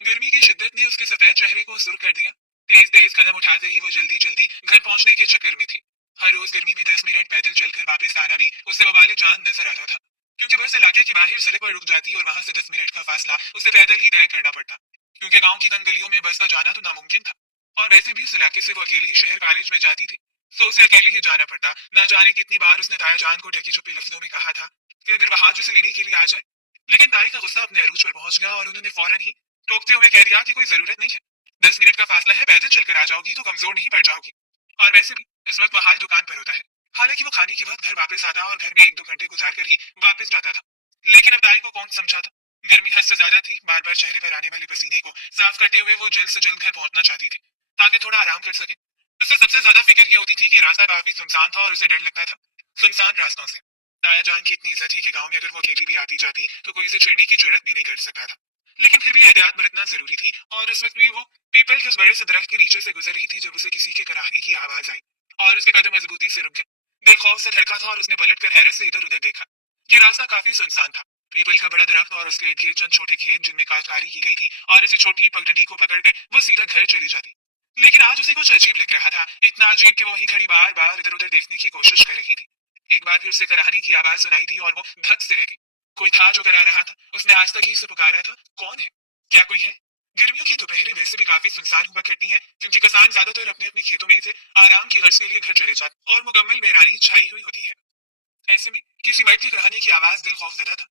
गर्मी की शिद्दत ने उसके सफेद चेहरे को सुर्ख कर दिया। तेज तेज कदम उठाते ही वो जल्दी जल्दी घर पहुंचने के चक्कर में थी। हर रोज गर्मी में 10 मिनट पैदल चलकर वापस आना भी उसे बवाले जान नजर आता था, क्योंकि बस इलाके के बाहर सड़क पर रुक जाती और वहां से 10 मिनट का फासला उसे पैदल ही तय करना पड़ता, क्योंकि गांव की तंग गलियों में बस का जाना तो नामुमकिन था। और वैसे भी उस इलाके से वो अकेली शहर कॉलेज में जाती थी, तो उसे अकेले ही जाना पड़ता। न जाने कितनी बार उसने ताया जान को ढके छुपे लफ्जों में कहा था कि अगर वहां उसे लेने के लिए आ जाए, लेकिन ताई का गुस्सा अपने अरूज पर पहुंच गया और उन्होंने फौरन ही टोकते हुए कह दिया कि कोई जरूरत नहीं है, 10 मिनट का फासला है, पैदल चलकर आ जाओगी तो कमजोर नहीं पड़ जाओगी। और वैसे भी इस वक्त वो हाल दुकान पर होता है। हालांकि वो खाने के बाद घर वापस आता और घर में 1-2 घंटे गुजार कर ही वापस जाता था, लेकिन अब दाई को कौन समझा था। गर्मी हद से ज्यादा थी, बार बार चेहरे पर आने वाले पसीने को साफ करते हुए वो जल्द से जल्द घर पहुंचना चाहती थी, ताकि थोड़ा आराम कर सके। उससे सबसे ज्यादा फिक्र ये होती थी कि रास्ता काफी सुनसान था और उसे डर लगता था सुनसान रास्तों से। ताया जान की इतनी इज्जत थी कि गांव में अगर वो अकेली भी आती जाती तो कोई उसे छेड़ने की जरूरत भी नहीं कर सकता था, लेकिन फिर भी एहतियात बरतना जरूरी थी। और उस वक्त भी वो पीपल के उस बड़े से दरख्त के नीचे से गुजर रही थी जब उसे किसी के कराहने की आवाज आई और उसके कदम मजबूती से रुक गए। दिल खौफ से धड़का था और उसने पलट कर हैरत से इधर उधर देखा। ये रास्ता काफी सुनसान था। पीपल का बड़ा दरख्त और उसके इर्द गिर्द चंद छोटे खेत जिनमें काश्तकारी की गई थी, और इसी छोटी पगडंडी को पकड़ कर वो सीधा घर चली जाती। लेकिन आज उसे कुछ अजीब लग रहा था, इतना अजीब कि वो वहीं खड़ी बार बार इधर उधर देखने की कोशिश कर रही थी। एक बार फिर से कराहने की आवाज सुनाई दी और वो धक से रह गई। कोई था जो करा रहा था। उसने आज तक ही से पुकारा था, कौन है, क्या कोई है। गर्मियों की दोपहरें वैसे भी काफी सुनसान हुआ करती हैं, क्योंकि किसान ज्यादातर अपने अपने खेतों में से आराम की गर्ज के लिए घर चले जाते और मुकम्मल मेहरानी छाई हुई होती है। ऐसे में किसी मर्द के कराहने की आवाज दिल खौफजदा था,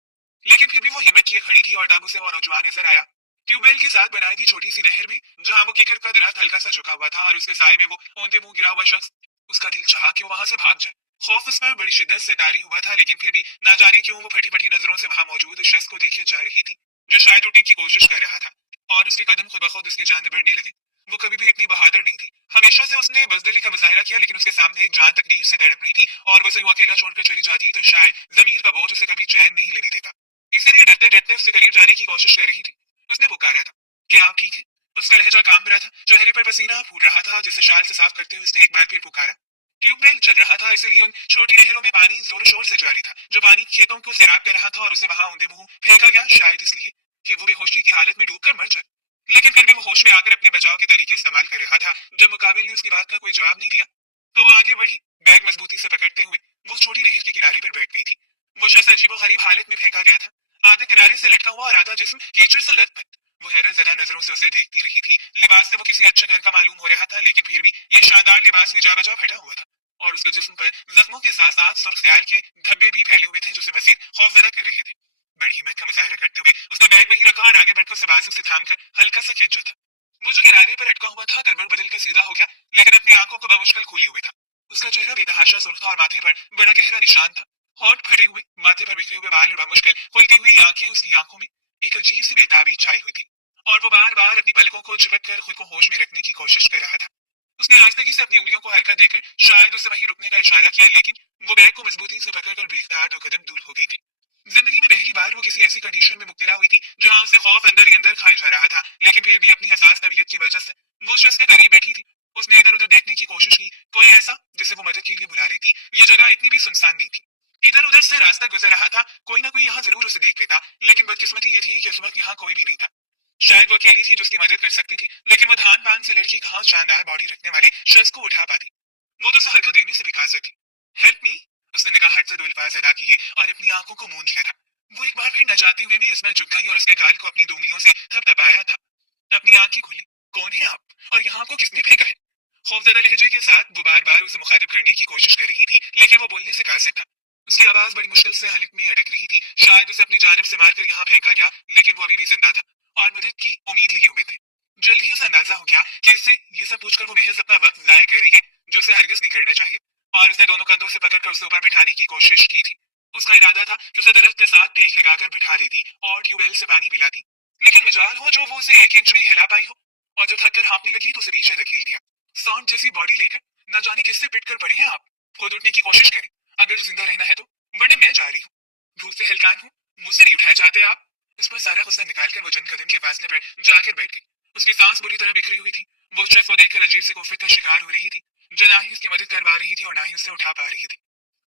लेकिन फिर भी वो हिम्मत किए खड़ी थी और तब उसे और नौजवान नजर आया। ट्यूबवेल के साथ बनाई थी छोटी सी नहर में, जहां वो केकर का दरख्त हल्का सा झुका हुआ था और उसके साय में वो औंधे मुंह गिरा हुआ शख्स। उसका दिल चाहा कि वो वहां से भाग जाए। खौफ उस पर बड़ी शिद्दत से तारी हुआ था, लेकिन फिर भी ना जाने क्यों वो फटी फटी नजरों से वहां मौजूद उस शख्स को देखे जा रही थी, जो शायद उठने की कोशिश कर रहा था। और उसके कदम खुद ब खुद उसकी जान में बढ़ने लगे। वो कभी भी इतनी बहादुर नहीं थी। हमेशा से उसने बजदली का मुजाहरा किया, लेकिन उसके सामने एक जान तकदीर से तड़प रही थी और वो उसे यूं अकेला छोड़कर चली जाती तो शायद जमीर का बोझ उसे कभी चैन नहीं लेने देता। इसीलिए डरते डरते उससे करीब जाने की कोशिश कर रही थी। उसने पुकारा था, क्या आप ठीक है। उसका लहजा कांप रहा था, चेहरे पर पसीना फूट रहा था, जिसे शाल से साफ करते हुए उसने एक बार फिर पुकारा। ट्यूबवेल चल रहा था, इसलिए उन छोटी नहरों में पानी जोर शोर से जारी था, जो पानी खेतों को सैराब कर रहा था और उसे वहां औंधे मुंह फेंका गया, शायद इसलिए कि वो बेहोशी की हालत में डूबकर मर जाए। लेकिन फिर भी वो होश में आकर अपने बचाव के तरीके इस्तेमाल कर रहा था। जब मुकाबिल ने उसकी बात का कोई जवाब नहीं दिया, तो वो आगे बढ़ी। बैग मजबूती से पकड़ते हुए वो छोटी नहर के किनारे पर बैठ गई थी। वो शख्स अजीबो गरीब हालत में फेंका गया था, आधे किनारे से लटका हुआ और आधा जिस्म कीचड़ से लथपथ। वो हैरत ज़दा नजरों से उसे देखती रही थी। लिबास से वो किसी अच्छे घर का मालूम हो रहा था, लेकिन फिर भी ये शानदार लिबास भी जा बजा फटा हुआ था और उसके जिस्म पर जख्मों के साथ साथ सुर्ख ख्याल के धब्बे भी फैले हुए थे, जो उसे मजीद खौफजदा कर रहे थे। बड़ी हिम्मत का मुजाहरा करते हुए उसने बैग वहीं रखा और आगे बढ़कर उसे बाजू से थामकर हल्का सा खींचा था। वो जो किनारे पर अटका हुआ था गड़बड़ बदल कर सीधा हो गया, लेकिन अपनी आंखों को बमुश्किल खोले हुए था। उसका चेहरा बेतहाशा सुर्ख था और माथे पर बड़ा गहरा निशान था। होंठ फटे हुए, माथे पर बिखरे हुए बाल और बमुश्किल खुलती हुई आंखें। उसकी आंखों में एक अजीब सी बेताबी छाई हुई थी और वो बार बार अपनी पलकों को चिपक कर खुद को होश में रखने की कोशिश कर रहा था। उसने आहिस्ता से अपनी उंगलियों को हरकत देकर शायद उसे वहीं रुकने का इशारा किया, लेकिन वो बैग को मजबूती से पकड़कर बेख्तियार 2 कदम दूर हो गई थी। जिंदगी में पहली बार वो किसी ऐसी कंडीशन में मुब्तला हुई थी जहां उसे खौफ अंदर ही अंदर खाए जा रहा था, लेकिन फिर भी अपनी हसास तबीयत की वजह से वो शख्स के करीब बैठी थी। उसने इधर उधर देखने की कोशिश की, कोई ऐसा जिसे वो मदद के लिए बुला रही थी। ये जगह इतनी भी सुनसान नहीं थी। इधर उधर से रास्ता गुजर रहा था, कोई ना कोई यहाँ जरूर उसे देख लेता, लेकिन बदकिस्मती ये थी कि उस वक्त यहाँ कोई भी नहीं था। शायद वो अकेली थी जो उसकी मदद कर सकती थी, लेकिन वो धान पान से लड़की कहाँ शानदार बॉडी रखने वाले शख्स को उठा पाती। वो तो उसे हल्का देने से भी काजर थी। Help me. उसने निगाहट से 2 अल्फाज अदा किए और अपनी आंखों को मूंद लिया था। वो एक बार फिर न चाहते हुए भी इसमें झुक गई और उसने गाल को अपनी 2 उंगलियों से थपथपाया था। अपनी आंखें खोली। कौन है आप, और यहाँ आपको किसने फेंका है। खौफजदा लहजे के साथ वो बार बार उसे मुखातिब करने की कोशिश कर रही थी, लेकिन वो बोलने से कासिर था। उसकी आवाज बड़ी मुश्किल से हलक में अटक रही थी। शायद उसे अपनी जानिब से मारकर यहाँ फेंका गया, लेकिन वो अभी भी जिंदा था और मदद की उम्मीद लिए हुए थे। जल्द ही उसे अंदाजा हो गया कि इससे ये सब पूछकर वो महज अपना वक्त जाया कर रही है, जो उसे हरगिज नहीं करना चाहिए। और उसने दोनों कंधों से पकड़कर उसे ऊपर बिठाने की कोशिश की थी। उसका इरादा था कि उसे दरख्त के साथ टेक लगाकर बिठा देती और ट्यूबवेल से पानी पिलाती, लेकिन मजाल हो जो वो उसे 1 इंच भी हिला पाई हो। और जब थक कर हाँफने लगी तो उसे पीछे धकेल दिया। सांड जैसी बॉडी लेकर न जाने किससे पिट कर पड़े हैं आप। खुद उठने की कोशिश करें अगर जिंदा रहना है तो, वरना मैं जा रही हूँ। भूख से हलकान हूँ, मुझसे नहीं उठाए जाते आप। इस पर सारा गुस्सा निकालकर वो चंद कदम के फासले पर जाकर बैठ गई। उसकी सांस बुरी तरह बिखरी हुई थी। वो शख्स को देखकर अजीब से गुफ्फत का शिकार हो रही थी, जो ना ही उसकी मदद करवा रही थी और ना ही उसे उठा पा रही थी।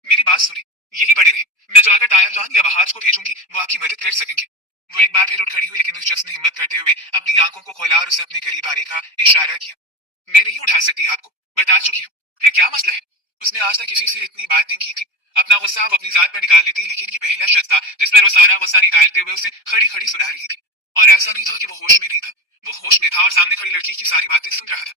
मेरी बात सुने, यही पड़े रहे। मैं जाकर ताया जान या बहाज को भेजूंगी, वो आपकी मदद कर सकेंगे। वो एक बार फिर उठ खड़ी हुई, लेकिन उस शख्स ने हिम्मत करते हुए अपनी आंखों उसे अपने करीब आने का इशारा किया। मैं नहीं उठा सकती आपको, बता चुकी हूँ। फिर क्या मसला है? उसने आज तक किसी से इतनी बात नहीं की थी। अपना गुस्सा अब अपनी जात पर निकाल लेती, लेकिन ये पहला शख्स था जिस पर वो सारा गुस्सा निकालते हुए उसे खड़ी खड़ी सुना रही थी। और ऐसा नहीं था कि वो होश में नहीं था, वो होश में था और सामने खड़ी लड़की की सारी बातें सुन रहा था।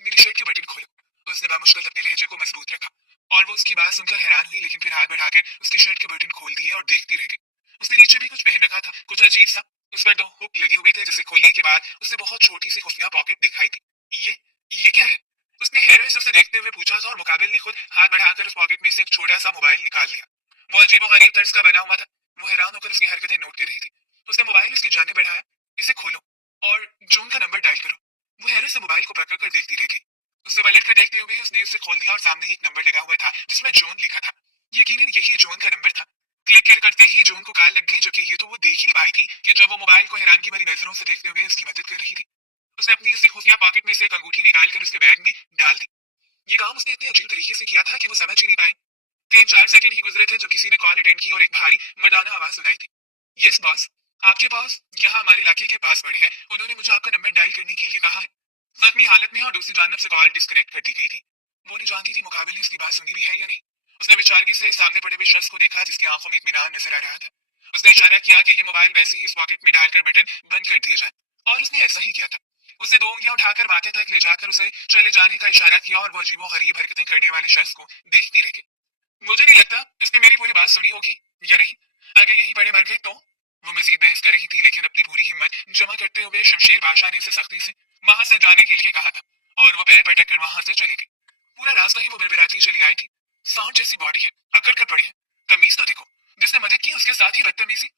मेरी शर्ट के बटन खोलो, उसने बामुश्किल अपने लहजे को मजबूत रखा। और वो उसकी बात सुनकर हैरान हुई, लेकिन फिर हाथ बढ़ाकर उसकी शर्ट के बटन खोल दिए और देखती रह गई। उसने नीचे भी कुछ पहन रखा था, कुछ अजीब सा। उस पर 2 हुक लगे हुए थे, जिसे खोलने के बाद उसे बहुत छोटी सी खुफिया पॉकेट दिखाई दी। ये क्या है? उसने हैरत से उसे देखते हुए पूछा था, और मुकाबिल ने खुद हाथ बढ़ाकर उस पॉकेट में से एक छोटा सा मोबाइल निकाल लिया। वो अजीबोगरीब तर्ज का बना हुआ था। वो हैरान होकर उसकी हरकतें नोट कर रही थी। उसने मोबाइल उसकी जाने बढ़ाया। इसे खोलो और जून का नंबर डायल करो। वो हैरत से मोबाइल को पकड़ कर देखती रह गई। उसे पलट कर देखते हुए उसने उसे खोल दिया और सामने ही एक नंबर लगा हुआ था जिसमें जॉन लिखा था। यकीनन यही जॉन का नंबर था। क्लिक कर करते ही जॉन को कॉल लग गई, जबकि ये तो वो देख ही पाई थी कि जब वो मोबाइल को हैरानगी भरी नजरों से देखते हुए उसकी मदद कर रही थी। उसने अपनी उसी खुफिया पॉकेट में से एक अंगूठी निकालकर उसके बैग में डाल दी। ये काम उसने इतने अजीब तरीके से किया था कि वो समझ ही नहीं पाई। 3-4 सेकंड ही गुजरे थे जब किसी ने कॉल अटेंड की और एक भारी मर्दाना आवाज सुनाई थी। यस बॉस, आपके पास यहाँ हमारे इलाके के पास बड़े हैं, उन्होंने मुझे आपका नंबर डायल करने के लिए कहा है। जख्मी हालत में और दूसरी जानब से कॉल डिस्कनेक्ट कर दी गई थी। वो नहीं जानती थी मुकाबिल ने उसकी बात सुनी भी है या नहीं। उसने बेचारगी से सामने पड़े हुए शख्स को देखा जिसकी आंखों में इत्मीनान नजर आ रहा था। उसने इशारा किया कि ये मोबाइल वैसे ही इस पॉकेट में डालकर बटन बंद कर दिया जाए, और उसने ऐसा ही किया था। उसे 2 उंगलियां उठाकर माथे तक ले जाकर उसे चले जाने का इशारा किया, और वो अजीबो गरीब हरकतें करने वाले शख्स को देखती रह गई। मुझे नहीं लगता इसने मेरी पूरी बात सुनी होगी या नहीं। अगर यही बड़े मर गए तो? वो मजीद बहस कर रही थी, लेकिन अपनी पूरी हिम्मत जमा करते हुए शमशेर बादशाह ने उसे सख्ती से वहां से जाने के लिए कहा था, और वो पैर पटक कर वहां से चली गई। पूरा रास्ता ही वो बरबराती चली आई थी। सांड जैसी बॉडी है, अकड़ कर पड़ी है। तमीज तो देखो, जिसने मदद की उसके साथ ही बदतमीजी।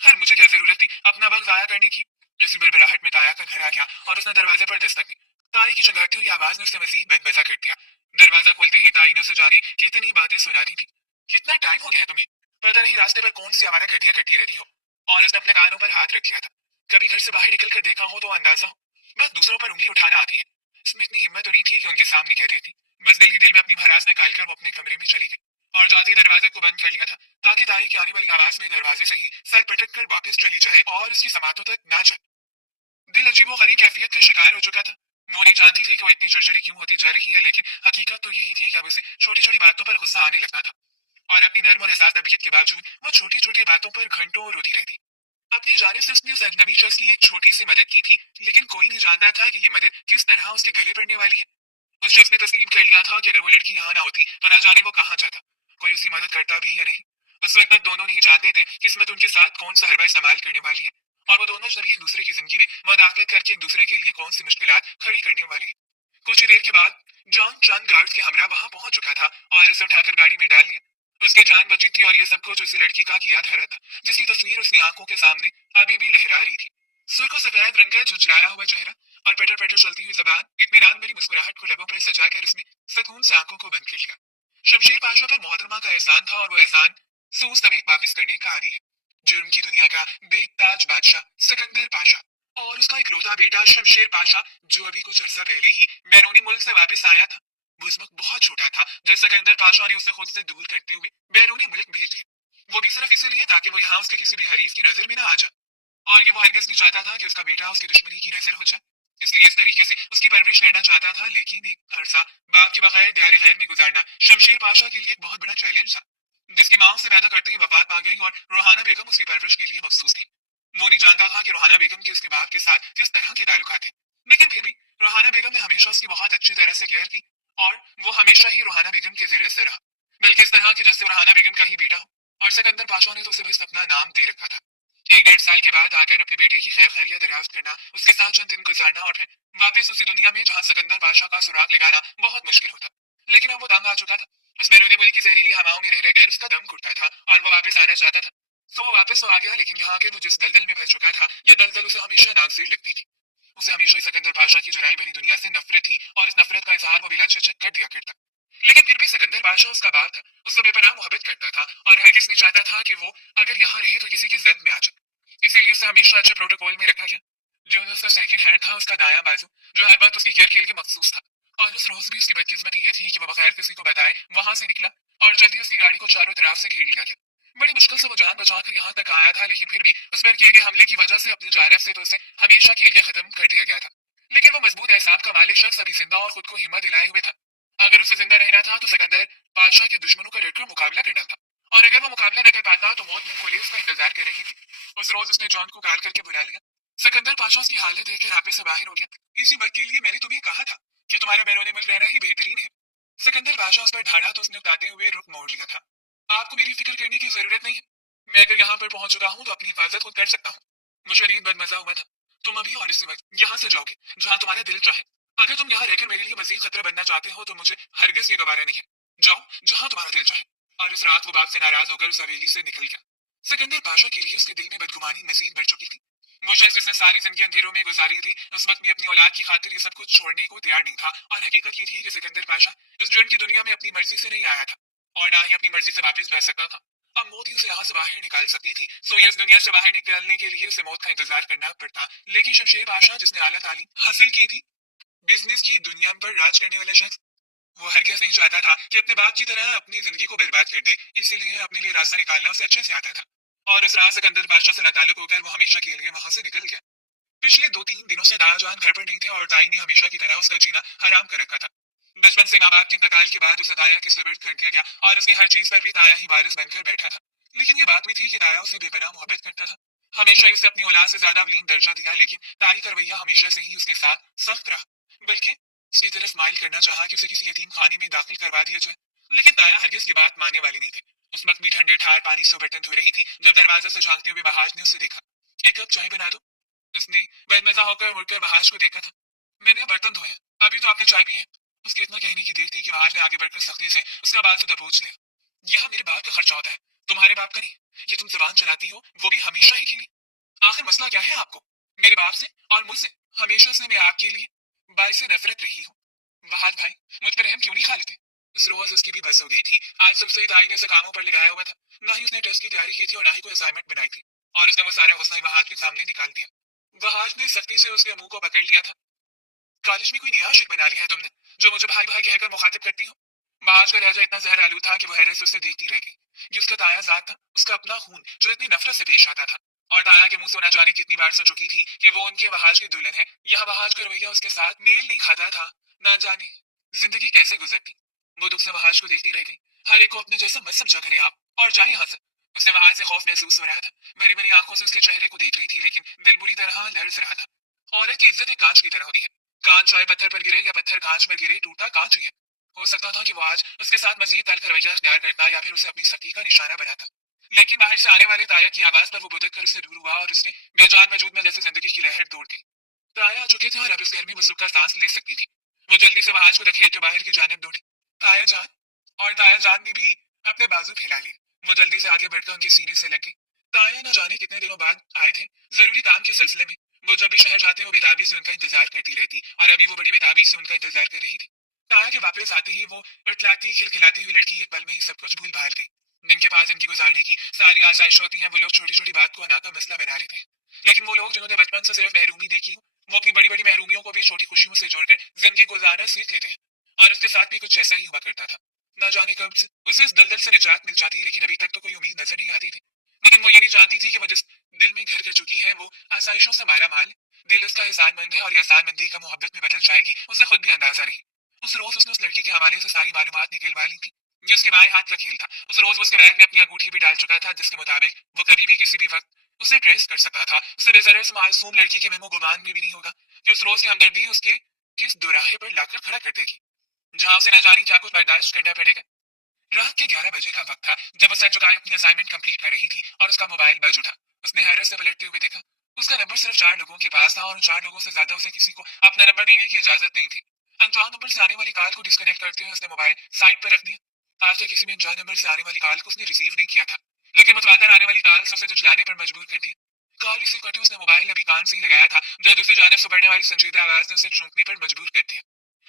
खैर मुझे क्या जरूरत थी अपना वक्त जाया करने की। इसी बरबराहट में ताया का घर आ गया और उसने दरवाजे पर दस्तक दी। ताई की चंगाती हुई आवाज ने उसे मजीद बदमजा कर दिया। दरवाजा खोलते ही ताई ने उसे जाने कितनी बातें सुना दी थी। कितना टाइम हो गया है तुम्हें? पता नहीं रास्ते पर कौन सी आवारा घटिया कटी रहती हो। और उसने अपने कानों पर हाथ रख लिया था। कभी घर से बाहर निकल कर देखा हो तो अंदाजा हो, बस दूसरों पर उंगली उठाना आती है। इसमें इतनी हिम्मत तो नहीं थी कि उनके सामने कह देती। बस दिल ही दिल में अपनी भड़ास निकालकर वो अपने कमरे में चली गई और जाते ही दरवाजे को बंद कर लिया था, ताकि ताई की आने वाली आवाज में दरवाजे से ही सर पटक कर वापस चली जाए और उसकी समातों तक ना जाए। दिल अजीबो गरीब कैफियत का शिकार हो चुका था। वो नहीं जानती थी कि वो इतनी चिड़चिड़ी क्यों होती जा रही है, लेकिन हकीकत तो यही थी कि अब उसे छोटी छोटी बातों पर गुस्सा आने लगता था। और अपनी नर्म और एहसास तबीयत के बावजूद वो छोटी छोटी बातों पर घंटों रोती रहती। अपनी जानिब से उसने उस अजनबी शख्स की एक छोटी सी मदद की थी, लेकिन कोई नहीं जानता था कि ये मदद किस तरह उसके गले पड़ने वाली है। उस शख्स ने तस्लीम कर लिया था कि अगर वो लड़की यहाँ ना होती तो ना जाने वो कहाँ जाता, कोई उसकी मदद करता भी या नहीं। उस वक्त तक दोनों नहीं जानते थे किस्मत उनके साथ कौन सा हरबा इस्तेमाल करने वाली है, और वो दोनों जब एक दूसरे की जिंदगी में मदाखलत करके एक दूसरे के लिए कौन सी मुश्किलात खड़ी करने वाले हैं। कुछ ही देर के बाद जॉन चंद गार्ड्स के हमरा वहां पहुंच चुका था और उसे उठाकर गाड़ी में डाल लिया। उसकी जान बची थी, और ये सब कुछ उसी लड़की का किया धरा था जिसकी तस्वीर उसकी आंखों के सामने अभी भी लहरा रही थी। सुर को सफेद रंग का झुंझलाया हुआ चेहरा और पेटर पेटर चलती हुई जबान, इत्मीनान भरी मुस्कुराहट को लबों पर सजाकर उसने सुकून से आंखों को बंद कर लिया। शमशेर पाशा पर मोहतरमा का एहसान था, और वो एहसान सूस तवीक वापिस करने का आदी है। जुर्म की दुनिया का बेताज बादशाह सिकंदर पाशा और उसका इकलौता बेटा शमशेर पाशा, जो अभी कुछ अर्सा पहले ही बैरूनी मुल्क से वापस आया था। वो इस वक्त बहुत छोटा था जब सिकंदर पाशा ने उसे खुद से दूर करते हुए बैरूनी मुल्क भेज दिया। वो भी सिर्फ इसीलिए ताकि वो यहाँ उसके किसी भी हरीफ की नजर में ना आ जाए, और ये वो हरगिज नहीं चाहता था कि उसका बेटा उसकी दुश्मनी की नजर हो जाए। इसलिए इस तरीके से उसकी परवरिश करना चाहता था, लेकिन एक अरसा बाप के बगैर दायरे गैर में गुजारना शमशेर पाशा के लिए एक बहुत बड़ा चैलेंज था। जिसकी मां उसे पैदा करते ही वफात पा गई, और रोहाना बेगम उसकी परवरिश के लिए मखसूस थी। वो नहीं जानता था कि रोहाना बेगम के उसके बाप के साथ किस तरह के ताल्लुकात थे, लेकिन फिर भी रोहाना बेगम ने हमेशा उसकी बहुत अच्छी तरह से केयर की, और वो हमेशा ही रोहाना बेगम के जेर असर रहा, बल्कि इस तरह की जैसे रोहाना बेगम का ही बेटा हो। और सिकंदर पाशा ने तो उसे बस अपना नाम दे रखा था। 1-1.5 साल के बाद आकर अपने बेटे की खैर खैरियत दरियाफ्त करना, उसके साथ चंद दिन गुजारना, और फिर वापस उसी दुनिया में जहाँ सिकंदर बादशाह का सुराग लगाना बहुत मुश्किल होता। लेकिन अब वो तंग आ चुका था। उस बैरूनी मुल्क की जहरीली हवाओं में रह रहकर उसका दम घुटता था, और वो वापस आना चाहता था। तो वो वापस तो आ गया, लेकिन यहाँ के वो जिस दलदल में फंस चुका था, ये दलदल उसे हमेशा नागजीर लगती थी। उसे हमेशा सिकंदर बादशाह की जुराई भरी दुनिया से नफरत थी, और इस नफरत का इजहार वो बिला झिझक कर दिया करता। लेकिन फिर भी सिकंदर बादशाह उसका बाप था, उससे बेपनाह मोहब्बत करता था, और हर किसी ने चाहता था कि वो अगर यहाँ रहे तो किसी की जद में आ जाए। इसीलिए उसे हमेशा अच्छे प्रोटोकॉल में रखा गया। जो उसका सेकंड हैंड था, उसका दायां बाजू, जो हर बात उसकी केयर के लिए मखसूस था। और उस रोज भी उसकी बदकिस्मती ये थी कि वो बगैर किसी को बताए वहां से निकला, और जल्दी उसकी गाड़ी को चारों तरफ से घेर लिया गया। बड़ी मुश्किल से वो जान बचाकर यहाँ तक आया था, लेकिन फिर भी उस पर किए गए हमले की वजह से अपनी जानिब से तो उसे हमेशा के लिए खत्म कर दिया गया था। लेकिन वो मजबूत एहसाब का मालिक शख्स अभी जिंदा और खुद को हिम्मत दिलाए हुए था। अगर उसे जिंदा रहना था तो सिकंदर बादशाह के दुश्मनों का डटकर मुकाबला करना था, और अगर वो मुकाबला न कर पाता तो मौत मुंह खोले उसका इंतजार कर रही थी। उस रोज उसने जॉन को गाल करके बुला लिया। सिकंदर पाशा उसकी हालत देखकर आपे से बाहर हो गया। इसी वक्त के लिए मैंने तुम्हें कहा था कि तुम्हारा बैरून मुल्क रहना ही बेहतरीन है। सिकंदर बादशाह उस पर ढाड़ा तो उसने उतारते हुए रुख मोड़ लिया था। आपको मेरी फिक्र करने की जरूरत नहीं है। मैं अगर यहाँ पर पहुंच चुका हूँ तो अपनी हिफाजत खुद कर सकता हूँ। मुझे रीत बदमजा हुआ था। तुम अभी और इसी वक्त यहाँ से जाओगे जहाँ तुम्हारा दिल चाहे। अगर तुम यहाँ रहकर मेरे लिए मजीद खतरा बनना चाहते हो तो मुझे हरगिज ये गवारा नहीं है। जाओ जहाँ तुम्हारा दिल चाहे। और इस रात वो बाप से नाराज होकर उस हवेली से निकल गया। सिकंदर पाशा के लिए उसके दिल में बदगुमानी मजीद बढ़ चुकी थी। वो शख्स जिसने सारी जिंदगी अंधेरों में गुजारी थी उस वक्त भी अपनी औलाद की खातिर ये सब कुछ छोड़ने को तैयार नहीं था। और हकीकत ये थी कि सिकंदर पाशा इस जुर्म की दुनिया में अपनी मर्जी से नहीं आया था और ना ही अपनी मर्जी से वापस जा सकता था। अब मौत ही उसे यहाँ से बाहर निकाल सकती थी, सो इस दुनिया से बाहर निकलने के लिए उसे मौत का इंतजार करना पड़ता। लेकिन शमशेर पाशा जिसने आला तालीम हासिल की थी, बिजनेस की दुनिया पर राज करने वाला शख्स, वो हरगिज़ नहीं चाहता था कि अपने बाप की तरह अपनी जिंदगी को बर्बाद कर दे। इसीलिए अपने लिए रास्ता निकालना उसे अच्छे से आता था। और उस रात सिकंदर बादशाह से नाताल्लुक होकर वो हमेशा के लिए वहां से निकल गया। पिछले 2-3 दिनों से दादाजान घर पर नहीं थे और ताई ने हमेशा की तरह उसका जीना हराम कर रखा था। बचपन से माँ बाप के इंतकाल के बाद उसे ताया के सुपुर्द कर दिया गया और उसकी हर चीज पर भी ताया ही वारिस बनकर बैठा था। लेकिन ये बात भी थी कि ताया उसे बेपनाह मोहब्बत करता था। हमेशा ही उसे अपनी औलाद से ज्यादा अवलीन दर्जा दिया, लेकिन ताई का रवैया हमेशा से ही उसके साथ सख्त रहा। बल्कि उसकी तरफ माइल करना चाहा कि उसे किसी यतीम खाने में दाखिल करवा दिया जाए। लेकिन ताया हरगिज ये बात मानने वाली नहीं थी। उस वक्त भी ठंडे ठार पानी से बर्तन धो रही थी जब दरवाजा से झांकते हुए बहाज ने उसे देखा। एक कप चाय बना दो। उसने बेमजा होकर मुड़कर बहाज को देखा था। मैंने बर्तन धोए, अभी तो आपने चाय पी है। उसके इतना कहने की देर थी कि बहाज ने आगे बढ़कर सख्ती से उसका बाजू दबोच लिया। यह मेरे बाप का खर्चा होता है, तुम्हारे बाप का नहीं। ये तुम जबान चलाती हो वो भी हमेशा ही खिली। आखिर मसला क्या है आपको मेरे बाप से और मुझसे? हमेशा से मैं आपके लिए बाई से नफरत रही हूँ। वहाद भाई मुझ पर रहम क्यों नहीं खा लेते? उस रोज उसकी भी बस हो गई थी। आज सबसे ही ताई ने उसे कामों पर लगाया हुआ था। ना ही उसने टेस्ट की तैयारी की थी और ना ही कोई असाइनमेंट बनाई थी, और उसने वो सारे गुस्सा वहाद के सामने निकाल दिया। वहाज ने सख्ती से उसके मुंह को पकड़ लिया था। कॉलेज में कोई नया आशिक बना लिया है तुमने जो मुझे भाई भाई कहकर मुखातिब करती हो? महाज का लहजा इतना जहर आलू था कि वो हैरत से उसे देखती रह गई। ये उसका ताया जात था, उसका अपना खून जो इतनी नफरत से पेश आता था। और ताया के मुंह से ना जाने कितनी बार सुन चुकी थी कि वो उनके वहाज की दुल्हन है। यह वहाज का रवैया उसके साथ मेल नहीं खाता था। ना जाने जिंदगी कैसे गुजरती। वो दुख से वहाज को देखती रह गई। हर एक को अपने जैसा मत समझा करें आप, और जाए यहाँ से। उसे वहाज से खौफ महसूस हो रहा था। बड़ी बड़ी आंखों से उसके चेहरे को देख रही थी, लेकिन दिल बुरी तरह लर्ज रहा था। औरत की इज्जत एक कांच की तरह होती है। कांच चाहे पत्थर पर गिरे या पत्थर कांच पर गिरे, टूटा कांच ही है। हो सकता था कि वो आज उसके साथ मजीद तल्ख रवैया अख्तियार करता या फिर उसे अपनी सख्ती का निशाना बनाता। लेकिन बाहर से आने वाले ताया की आवाज पर वो बुदक कर उससे दूर हुआ और उसने बेजान वजूद में जैसे जिंदगी की लहर दौड़ गई। ताया आ चुके थे और अब इस घर में वो सुख का सांस ले सकती थी। वो जल्दी से वहाज को धकेलते बाहर की जानिब दौड़ी। ताया जान। और ताया जान ने भी अपने बाजू फैला लिए। वो जल्दी से आगे बढ़कर उनके सीने से लग गई। ताया न जाने कितने दिनों बाद आए थे, जरूरी काम के सिलसिले में। वो जब भी शहर जाते वो बेताबी से उनका इंतजार करती रहती, और अभी वो बड़ी बेताबी से उनका इंतजार कर रही थी। ताया के वापस आते ही वो बतलाती खिलखिलाती हुई लड़की एक पल में ही सब कुछ भूल भाल गई। जिनके पास इनकी गुजारने की सारी आसाइश होती है, वो लोग छोटी छोटी बात को अना का मसला बना लेते हैं। लेकिन वो लोग जिन्होंने बचपन से सिर्फ महरूमी देखी, वो अपनी बड़ी बड़ी महरूमियों को भी छोटी खुशियों से जोड़कर जिंदगी गुजारना सीख लेते हैं। और उसके साथ भी कुछ ऐसा ही हुआ करता था। न जाने कब से उसे इस दलदल से निजात मिल जाती, लेकिन अभी तक तो कोई उम्मीद नजर नहीं आती थी। लेकिन वो ये नहीं जानती थी कि वो जिस दिल में घर कर चुकी है वो आसाइशों से मारा माल है। दिल उसका एहसानमंद है और ये एहसानमंदी का मोहब्बत में बदल जाएगी उसे खुद भी अंदाजा नहीं। उस रोज उसने उस लड़की के हवाले से सारी मालूमात निकलवा ली थी। ये उसके बाएं हाथ का खेल था। उस रोज वो उसके बैग में अपनी अंगूठी भी डाल चुका था, जिसके मुताबिक वो कभी भी किसी भी वक्त उसे ट्रेस कर सकता था। उसे बेजर इस मासूम लड़की के मेमो गुमान में भी नहीं होगा कि उस रोज की हमदर्दी उसके किस दुराहे पर लाकर खड़ा कर देगी, जहां उसे न जाने क्या कुछ बर्दाश्त करना पड़ेगा। रात के 11 बजे का वक्त था जब वो सर झुकाए अपनी असाइनमेंट कंप्लीट कर रही थी और उसका मोबाइल बज उठा। उसने हैरत से पलटते हुए देखा। उसका नंबर सिर्फ 4 लोगों के पास था और उन 4 लोगों से ज्यादा उसे किसी को अपना नंबर देने की इजाजत नहीं थी। अनजान नंबर से आने वाली कॉल को डिस्कनेक्ट करते हुए उसने मोबाइल साइड पर रख दिया। आज तक किसी भी अनजान नंबर से आने वाली कॉल को उसने रिसीव नहीं किया था, लेकिन मुतवातिर आने वाली कॉल से उसे झुंझलाने पर मजबूर कर दिया। कॉल रिसीव करते उसने मोबाइल अभी कान से ही लगाया था जब दूसरी जानिब से बढ़ने वाली संजीदा आवाज ने उसे चौंकने पर मजबूर कर दिया।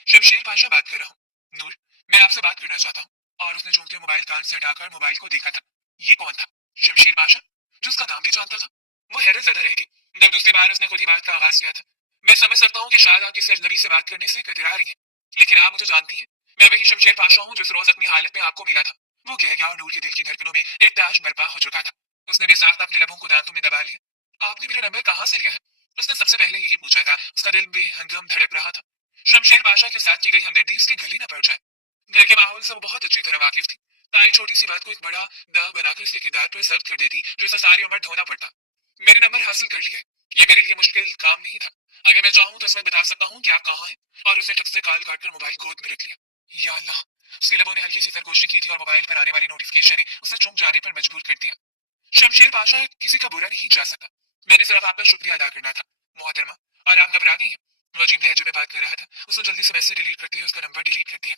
शमशेर पाशा बात कर रहा हूँ। नूर, मैं आपसे बात करना चाहता हूँ। और उसने चूंकि मोबाइल कान से हटाकर मोबाइल को देखा था। ये कौन था? शमशीर पाशा, जो उसका नाम भी जानता था। वो हैरत ज़दा रह गई जब दूसरी बार उसने खुद ही बात का आगाज किया था। मैं समझ सकता हूँ कि शायद आप किसी अजनबी से बात करने से कतरा रही हैं, लेकिन आप मुझे जानती हैं। मैं वही शमशेर पाशा हूँ जिस रोज अपनी हालत में आपको मिला था। वो कह गया और नूर के दिल की धड़कनों में एक ताश बर्पा हो चुका था। उसने बेसाख्ता अपने लबों को दांतों में दबा लिया। आपने मेरा नंबर कहाँ से लिया है? उसने सबसे पहले यही पूछा था। उसका दिल बेहंगम धड़क रहा था। शमशेर बादशाह के साथ की गई हमदर्दी उसके गले न पड़ जाए। घर के माहौल से वो बहुत अच्छी तरह वाकिफ थी। ताई छोटी सी बात को एक बड़ा दाग बनाकर उसके किरदार पर सर्द कर देती, जो उसे सारी उम्र ढोना पड़ता। मैंने नंबर हासिल कर लिया है। ये मेरे लिए मुश्किल काम नहीं था। अगर मैं चाहूँ तो इसमें बता सकता हूँ कि आप कहाँ हैं। और उसे ठक से काल काटकर मोबाइल गोद में रख लिया। या अल्लाह! उसकी लबों ने हल्की सी सरगोशी की थी और मोबाइल पर आने वाली नोटिफिकेशन ने उसे चुप जाने पर मजबूर कर दिया। शमशेर पाशा किसी का बुरा नहीं जा सका। मैंने सिर्फ आपका शुक्रिया अदा करना था, मोहतरमा। और आप घबरा गई हैं? वो अजीब लहजे में बात कर रहा था। उसने जल्दी से मैसेज डिलीट करते हुए उसका नंबर डिलीट कर दिया।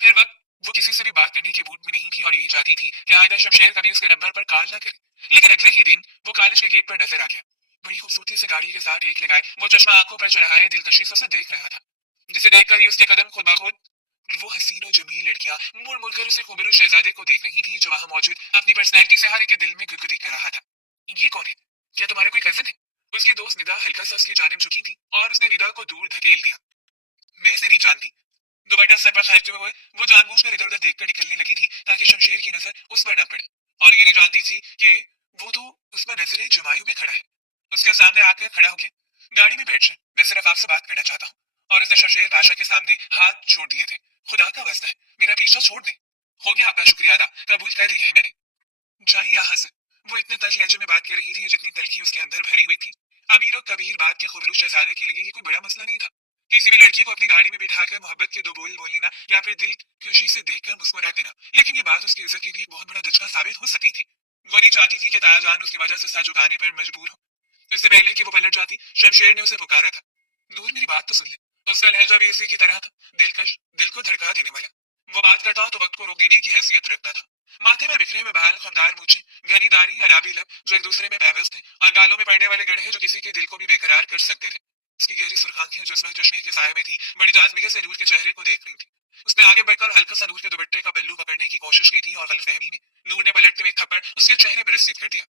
फिर वक्त वो किसी से भी बात करने की मूड में नहीं थी और यही चाहती थी कि आइंदा शमशेर कभी उसके नंबर पर कॉल न करे। लेकिन अगले ही दिन वो कॉलेज के गेट पर नजर आ गया। बड़ी खूबसूरती से गाड़ी के साथ एक लगाए वो चश्मा आंखों पर चढ़ाए दिलकशी से उसे देख रहा था, जिसे देखकर ही उसके कदम खुद ब खुद वो हसीन और जमील लड़कियां मुड़ मुड़ कर उसे खुबरू शहजादे को देख रही थी, जो वहां मौजूद अपनी पर्सनैलिटी से हर एक के दिल में गुदगुदी कर रहा था। ये कौन है? क्या तुम्हारे कोई कजिन है? उसकी दोस्त निदा हल्का सा उसकी जानिब झुकी थी और उसने निदा को दूर धकेल दिया। मैं इसे नहीं जानती। दुपट्टा सर पर फेंकते हुए वो जानबूझकर इधर उधर देखकर निकलने लगी थी ताकि शमशेर की नजर उस पर न पड़े। और ये नहीं जानती थी कि वो तो उस पर नजरें जमाए हुए खड़ा है। उसके सामने आकर खड़ा हो गया। गाड़ी में बैठ जाए, मैं सिर्फ आपसे बात करना चाहता हूँ। और उसने शमशेर पाशा के सामने हाथ छोड़ दिए थे। खुदा का वास्ता है, मेरा पीछा छोड़ दे। हो गया आपका शुक्रिया अदा, कबूल कर लिया है मैंने। जाइए यहाँ से। वो इतने तल्ख लहजे में बात कर रही थी जितनी तल्खी उसके अंदर भरी हुई थी। अमीर और कबीर बात के खुबरू शहजादे के लिए ये कोई बड़ा मसला नहीं था। किसी भी लड़की को अपनी गाड़ी में बिठाकर मोहब्बत के दो बोल बोल लेना या फिर दिल खुशी से देखकर मुस्कुरा देना, लेकिन ये बात उसकी इज्जत के लिए बहुत बड़ा धचका साबित हो सकती थी। वो नहीं चाहती थी कि ताया जान उसकी वजह से सर झुकाने पर मजबूर हो। इससे पहले कि वो पलट जाती, शमशेर ने उसे पुकारा था। नूर, मेरी बात तो सुन ले। उसका लहजा भी इसी की तरह था, दिलकश, दिल को धड़का देने वाला। वो बात करता तो वक्त को रोक देने की हैसियत रखता था। माथे में बिखरे हुए बाल, खमदार मूछें, घनी दाढ़ी, अराबी लब जो एक दूसरे में पैवस्त थे, और गालों में पड़ने वाले गड्ढे जो किसी के दिल को भी बेकरार कर सकते थे। उसकी गहरी सुर्ख आंखें जो इस वक्त चश्मे के साये में थी, बड़ी जाज़बिया से नूर के चेहरे को देख रही थी। उसने आगे बढ़कर हल्का सा नूर के दुपट्टे का पल्लू पकड़ने की कोशिश की थी और गलतफहमी में नूर ने पलटते हुए एक थप्पड़ उसके चेहरे पर रसीद कर दिया।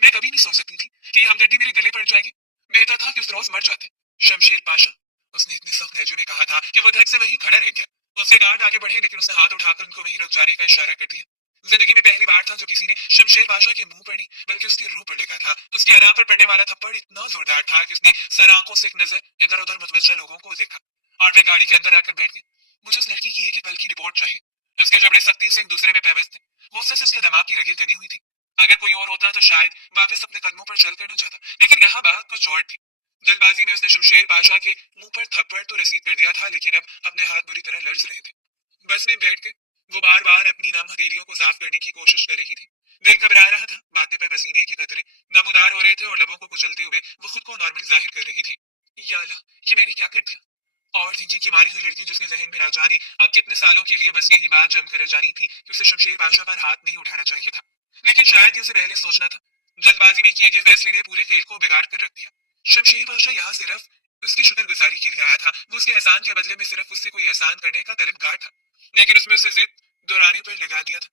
मैं कभी नहीं सोच सकती थी कि ये हमदर्दी मेरे गले पड़ जाएगी। बेहतर था कि उस रोज मर जाते। शमशेर पाशा, उसने इतने सख्त लहजे में कहा था कि वो धड़ से वहीं खड़ा रह गया। उसके गार्ड आगे बढ़े, लेकिन उसने हाथ उठाकर उनको वहीं रुक जाने का इशारा कर दिया। जिंदगी में पहली बार था जो किसी ने शमशेर पाशा के मुंह पर नहीं बल्कि उसकी रूह पर लगा था। उसकी अना पर पड़ने वाला थप्पड़ इतना जोरदार था कि उसने सर आंखों से एक नजर इधर उधर मुतवज्जा लोगों को देखा और फिर गाड़ी के अंदर आकर बैठ गया। मुझे उस लड़की की एक एक पल की रिपोर्ट चाहिए। उसके जबड़े सख्ती से एक दूसरे में पैवस्त थे। गुस्से से उसके दिमाग की रगें जमी हुई थी। अगर कोई और होता तो शायद वापस अपने कदमों पर चल कर न जाता, लेकिन यहाँ बात कुछ और थी। जल्दबाजी में उसने शमशेर पाशा के मुंह पर थप्पड़ तो रसीद कर दिया था, लेकिन अब अपने हाथ बुरी तरह लर्ज रहे थे। बस में बैठ के वो बार बार अपनी नम हथेलियों को साफ करने की कोशिश कर रही थी। दिल घबरा रहा था, माथे पर पसीने के कतरे नमूदार हो रहे थे और लबों को कुचलते हुए वो खुद को नॉर्मल जाहिर कर रही थी। या अल्लाह, ये मैंने क्या कर दिया? और थिंकिंग की मारी हुई लड़की जिसके जहन में ना जाने अब कितने सालों के लिए बस यही बात जमकर रह जानी थी कि उसे शमशेर पाशा पर हाथ नहीं उठाना चाहिए था। लेकिन शायद ये उसे पहले सोचना था। जल्दबाजी में किए गए फैसले ने पूरे खेल को बिगाड़ कर रख दिया। शमशेर पाशा यहाँ सिर्फ उसकी शुक्रगुजारी के लिए आया था। वो उसके एहसान के बदले में सिर्फ उससे कोई एहसान करने का तलबगार था, लेकिन उसमें उसे जिद दोहराने पर लगा दिया था।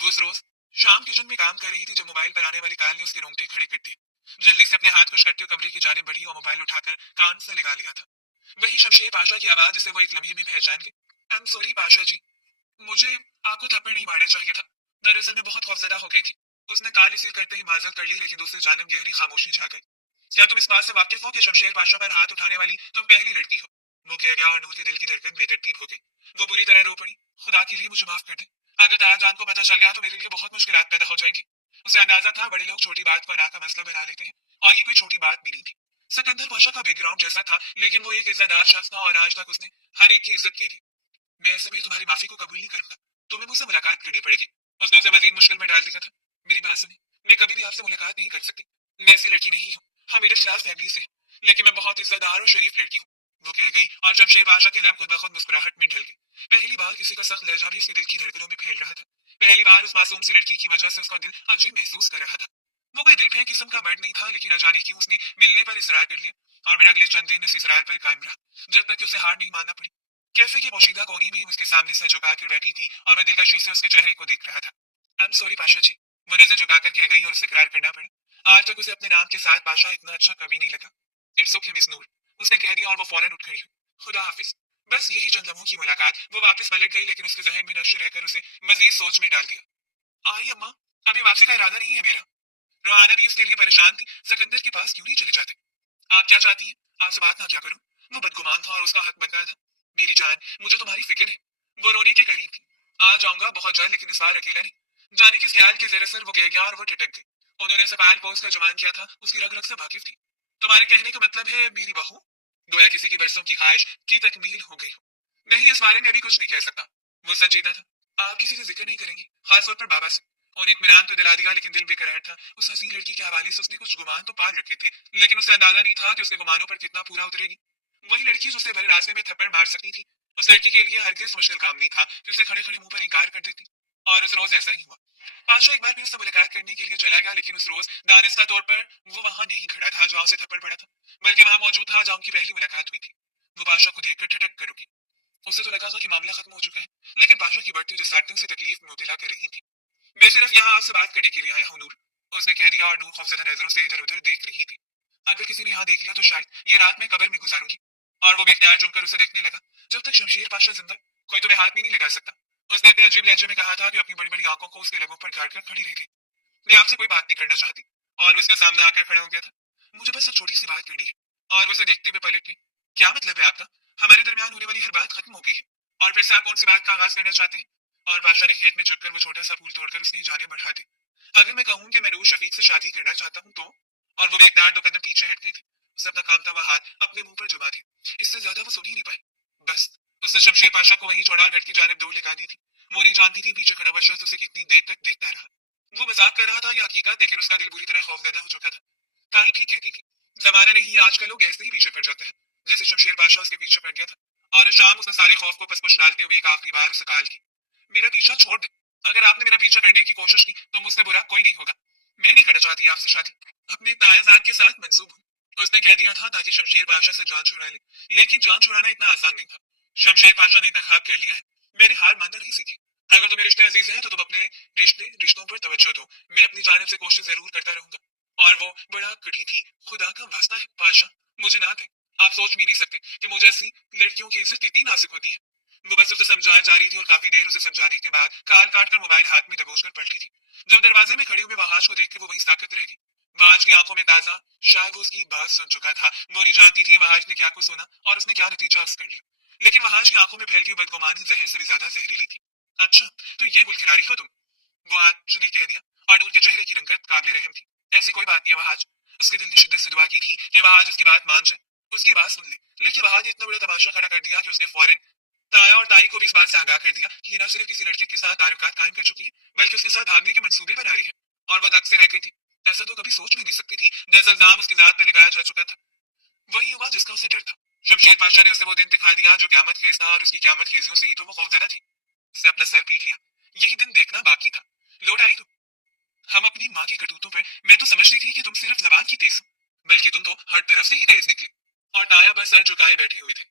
वो उस रोज शाम किचन में काम कर रही थी जब मोबाइल पर आने वाली कॉल ने उसके रोंगटे खड़े कर दिए। जल्दी से अपने हाथ को करते हुए कमरे की जाने बढ़ी और मोबाइल उठाकर कान से लगा लिया था। वही शमशेर पाशा की आवाज जिसे वो एक लम्हे में पहचान गई। आई एम सॉरी पाशा जी, मुझे आपको थप्पड़ नहीं मारना चाहिए था। दरअसल मैं बहुत खौफजदा हो गई थी। उसने कान रिसीव करते ही माजरत कर ली, लेकिन दूसरी जानब गहरी खामोशी छा गई। क्या तुम इस बात से वाकिफ हो कि शमशेर पाशा पर हाथ उठाने वाली तुम पहली लड़की हो? वो कह गया और नूर के दिल की धड़कन बेतरतीब हो गई। वो बुरी तरह रो पड़ी। खुदा के लिए मुझे माफ कर दे। अगर ताया जान को पता चल गया तो मेरे लिए बहुत मुश्किलात पैदा हो जाएंगी। उसे अंदाजा था बड़े लोग छोटी बात को ना का मसला बना लेते हैं, और ये कोई छोटी बात भी नहीं थी। सिकंदर पाशा का बैकग्राउंड जैसा था, लेकिन वो एक इज्जतदार शख्स था और आज तक उसने हर एक की इज्जत की थी। मैं ऐसे में तुम्हारी माफी को कबूल नहीं करूंगा। तुम्हें मुझसे मुलाकात करनी पड़ेगी। उसने उसे मजीद मुश्किल में डाल दिया था। मेरी बात सुनी, मैं कभी भी आपसे मुलाकात नहीं कर सकती। मैं ऐसी लड़की नहीं हूँ। हाँ, मिडिल क्लास फैमिली से है, लेकिन मैं बहुत इज्जतदार और शरीफ लड़की हूँ। वो कह गई और शमशेर पाशा के लब खुद ब खुद मुस्कुराहट में ढल गई। पहली बार किसी का सख्त लहजा भी उसके दिल की धड़कनों में फैल रहा था। पहली बार उस मासूम सी लड़की की वजह से उसका दिल अजीब महसूस कर रहा था। वो कोई दिल फेंक किस्म का मर्द नहीं था, लेकिन अजाने की उसने मिलने पर इसरार कर लिया और फिर अगले चंद दिन इस इसरार पर कायम रहा, जब तक कि उसे हार नहीं मानना पड़ी। कैफे के पोशीदा कोने में उसके सामने सर झुकाकर बैठी थी और मैं दिलकशी से उसके चेहरे को देख रहा था। आई एम सॉरी पाशा जी, वो नजर झुकाकर कह गई और उसे इकरार करना पड़ा। आज तक उसे अपने नाम के साथ पाशा इतना अच्छा कभी नहीं लगा। इट्स ओके मिस नूर, उसने कह दिया और वो फौरन उठ खड़ी हुई। खुदा हाफिज। बस यही चंद लम्हों की मुलाकात। वो वापस पलट गई, लेकिन उसके जहन में नक्श रहकर उसे मजीद सोच में डाल दिया। आई अम्मा, अभी वापसी का इरादा नहीं है मेरा। रोहाना भी इसके लिए परेशान थी। सिकंदर के पास क्यों नहीं चले जाते? आप क्या चाहती हैं? आपसे बात ना क्या करूं? वो बदगुमान था और उसका हक बनता था। मेरी जान, मुझे तुम्हारी फिक्र है। वो रोने के करीब थी। आ जाऊंगा बहुत जल्द, लेकिन इस बार अकेला नहीं। जाने के ख्याल के जेर असर वो कह गया और वो ठिठक गई। उन्होंने सफाल पोस का जवान किया था, उसकी रग रग से वाकिफ थी। तुम्हारे कहने का मतलब है मेरी बहू? गोया किसी की बरसों की ख्वाहिश की तकमील हो गई हो। नहीं, इस बारे में अभी कुछ नहीं कह सकता। वो संजीदा था। आप किसी से जिक्र नहीं करेंगी, खासतौर पर बाबा से? उन्हें इत्मीनान तो दिला दिया, लेकिन दिल बेकरार था। उस हसीन लड़की के हवाले से उसने कुछ गुमान तो पाल रखे थे, लेकिन उसे अंदाजा नहीं था कि उसके गुमानों पर कितना पूरा उतरेगी। वही लड़की जो उसे भरे रास्ते में थप्पड़ मार सकती थी, उस लड़की के लिए हरगिज मुश्किल काम नहीं था कि उसे खड़े खड़े मुंह पर इनकार कर देती। और उस रोज ऐसा ही हुआ। पाशा एक बार फिर उससे मुलाकात करने के लिए चला गया, लेकिन उस रोज दानिस्ता तौर पर वो वहां नहीं खड़ा था जहां उसे थप्पड़ पड़ा था, बल्कि वहां मौजूद था जहां उनकी पहली मुलाकात हुई थी। वो पाशा को देखकर ठटक कर रुकी। उसे तो लगा था कि मामला खत्म हो चुका है, लेकिन पाशा की बढ़ती डिस्ट्रैक्टिंग से तकलीफ मुबतला कर रही थी। मैं सिर्फ यहाँ आपसे बात करने के लिए आया हूँ, नूर, उसने कह दिया, और नूर खौफजदा नजरों से इधर उधर देख रही थी। अगर किसी ने यहाँ देख लिया तो शायद ये रात मैं कब्र में गुजारूंगी। और वो बेख्तियार चुनकर उसे देखने लगा। जब तक शमशेर पाशा जिंदा, कोई तुम्हें हाथ भी नहीं लगा सकता। उसने अपने अजीब लहजे में कहा था कि अपनी बड़ी बड़ी आंखों को उसके लगों पर गाड़ कर खड़ी रह गई। मैं आपसे कोई बात नहीं करना चाहती। और वो उसके सामने आकर खड़ा हो गया था। मुझे बस एक छोटी सी बात करनी है। और वो उसे देखते हुए पलट गई। क्या मतलब है आपका? हमारे दरमियान होने वाली हर बात खत्म हो गई है, और फिर से आप कौन सी बात का आगाज करना चाहते हैं? और बादशाह ने खेत में झुककर वो छोटा सा फूल तोड़कर उसकी जाने बढ़ा दी। अगर मैं कहूँ कि मैं नूर शफीक से शादी करना चाहता हूँ तो? और वो बेकदार दो कदम पीछे हटते थे। उसे अपना कामता हुआ हाथ अपने मुंह पर जुबा दिया। इससे ज्यादा वो सुन ही नहीं पाई। बस, उसने शमशेर पाशा को वहीं छोड़ा, गढ़ की जानब दौड़ लगा दी थी। वो नहीं जानती थी पीछे खड़ा हुआ शख्स उसे कितनी देर तक देखता रहा। वो मजाक कर रहा था या हकीकत, लेकिन उसका दिल बुरी तरह खौफजदा हो चुका था। ताई ठीक कहती थी, जमाना नहीं है आजकल लोग ऐसे ही पीछे पड़ जाते हैं। जैसे शमशेर बादशाह उसके पीछे पड़ गया था। और शाम उसने सारे खौफ को पसपुश डालते हुए एक आखिरी बार उसे काल की, मेरा पीछा छोड़ दे। अगर आपने मेरा पीछा करने की कोशिश की तो मुझसे बुरा कोई नहीं होगा। मैं नहीं करना चाहती आपसे शादी, अपने तायाजाद के साथ मंसूब हूँ। उसने कह दिया था ताकि शमशेर बादशाह से जान छुड़ा ले, लेकिन जान छुड़ाना इतना आसान नहीं था। शमशेर बादशाह ने इंतखाब कर लिया है। मैंने हार मानना नहीं सीखी। अगर तुम्हें रिश्ते अजीज हैं तो तुम अपने रिश्तों पर तवज्जो दो। मैं अपनी जानिब से कोशिश जरूर करता रहूंगा। और वो बड़ा कटी थी। खुदा का वास्ता है पाशा, मुझे ना दे। आप सोच भी नहीं सकते कि मुझे ऐसी लड़कियों की इज्जत कितनी नाजुक होती है। वो बस उसे समझाया जा रही थी और काफी देर उसे समझाने के बाद काल काट कर मोबाइल हाथ में दबोच कर पलटी थी। जब दरवाजे में खड़ी हुई वहाज को देख के वो वहीं साकत रह गई। वहाज की आंखों में ताजा, शायद वो उसकी बात सुन चुका था। वो नहीं जानती थी वहाज ने क्या कुछ सुना और उसने क्या नतीजा अख्स कर लिया, लेकिन वहाज की आंखों में फैलती बदगुमानी जहर से भी ज्यादा जहरीली थी। अच्छा, तो ये गुल खिलाड़ी हो तुम? वो आज ने कह दिया, और उनके चेहरे की रंगत काबिल रहम थी। ऐसी कोई बात नहीं है वहाज। उसके दिल ने शिद्दत से दुआ की थी कि वहाज उसकी बात मान जाए, उसकी बात सुन ले। लेकिन वहाज ने इतना बड़ा तमाशा खड़ा कर दिया कि उसने फौरन ताया और ताई को भी इस बात से आगाह कर दिया कि ये न सिर्फ किसी लड़के के साथ ताल्लुकात कायम कर चुकी है, बल्कि उसके साथ भागने के मंसूबे बना रही है। और वो दक से रह गई थी। ऐसा तो कभी सोच भी नहीं सकती थी। जैसा इल्जाम उसकी जात में लगाया जा चुका था, वही हुआ जिसका उसे डर था। शमशेर पाशा ने उसे वो दिन दिखा दिया जो क्यामत खेज था, और उसकी क्यामत खेजियों से ही तो वो खौफजदा थी। उसने अपना सर पीट लिया। यही दिन देखना बाकी था। लौट आई तुम। हम अपनी माँ की करतूतों पर मैं तो समझ रही थी कि तुम सिर्फ जबान की तेज हो, बल्कि तुम तो हर तरफ से ही तेज निकली। और ताया बस सर झुकाए बैठे हुए थे।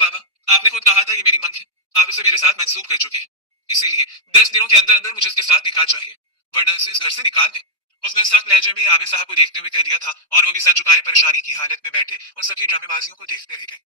बाबा, आपने खुद कहा था ये मेरी मंग है। आप इसे मेरे साथ मंसूब कर चुके हैं, इसीलिए 10 दिनों के अंदर अंदर मुझे इसके साथ निकाह चाहिए, वरना इसे इस घर से निकाल दें। उसने सख्त लहजे में आबिद साहब को देखते हुए कह दिया था, और वो भी सर झुकाए परेशानी की हालत में बैठे और सबकी ड्रामेबाजियों को देखते रह गए।